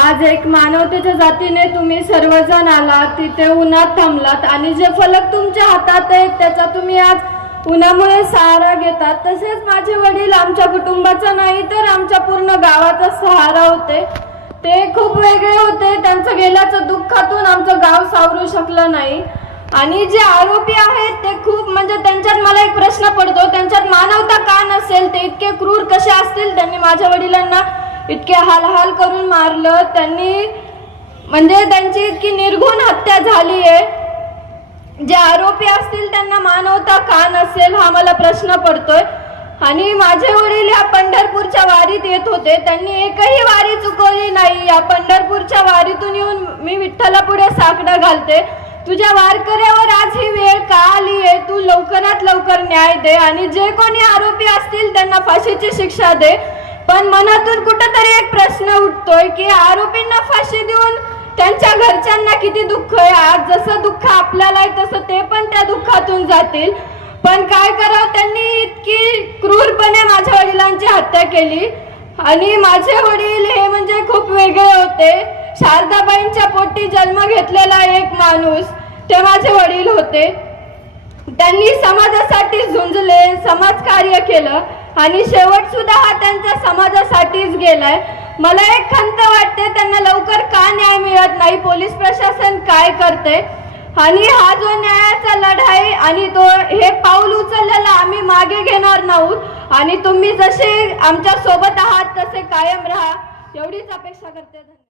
आज एक मानवतेच्या जातीने तुम्ही सर्वजण आलात तिथे उन्हात थांबलात आणि जे फलक तुमच्या हातात आहेत त्याचा तुम्ही आज उन्हामुळे सहारा घेतात तसेच माझे वडील आमच्या कुटुंबाचा नाही तर आमच्या पूर्ण गावाचा सहारा होते ते खूप वेगळे होते त्यांचं गेल्याचं दुःखातून आमचं गाव सावरू शकलं नाही आणि जे आरोपी आहेत ते खूप म्हणजे त्यांच्यात मला एक प्रश्न पडतो त्यांच्यात मानवता का नसेल ते इतके क्रूर कसे असतील त्यांनी माझ्या वडिलांना इतके हालहाल करून मारलं त्यांनी म्हणजे त्यांची इतकी निर्घुण हत्या झाली आहे जे आरोपी असतील त्यांना मानवता का नसेल हा मला प्रश्न पडतोय आणि माझे वडील या पंढरपूरच्या वारीत येत होते त्यांनी एकही वारी चुकवली नाही या पंढरपूरच्या वारीतून येऊन मी विठ्ठला पुढे साकडं घालते तुझ्या वारकऱ्यावर आज ही वेळ का आली आहे तू लवकरात लवकर न्याय दे आणि जे कोणी आरोपी असतील त्यांना फाशीची शिक्षा दे पण मनातून कुठंतरी एक प्रश्न उठतोय की आरोपींना फाशी देऊन त्यांच्या घरच्यांना किती दुःख आहे आज जसं दुःख आपल्याला आहे तसं ते पण त्या दुःखातून जातील पण काय करावं त्यांनी इतकी क्रूरपणे माझ्या वडिलांची हत्या केली आणि माझे वडील हे म्हणजे खूप वेगळे होते शारदाबाईंच्या पोटी जन्म घेतलेला एक माणूस ते माझे वडील होते त्यांनी समाजासाठी केलं आणि शेवट सुद्धा हा त्यांचा समाजासाठीच गेलाय मला एक खंत वाटते त्यांना लवकर का न्याय मिळत नाही पोलीस प्रशासन काय करते आणि हा जो न्यायाचा लढाई आणि तो हे पाऊल उचललेला आम्ही मागे घेणार नाही आणि तुम्ही जसे आमच्या सोबत आहात तसे कायम राहा एवढीच अपेक्षा करते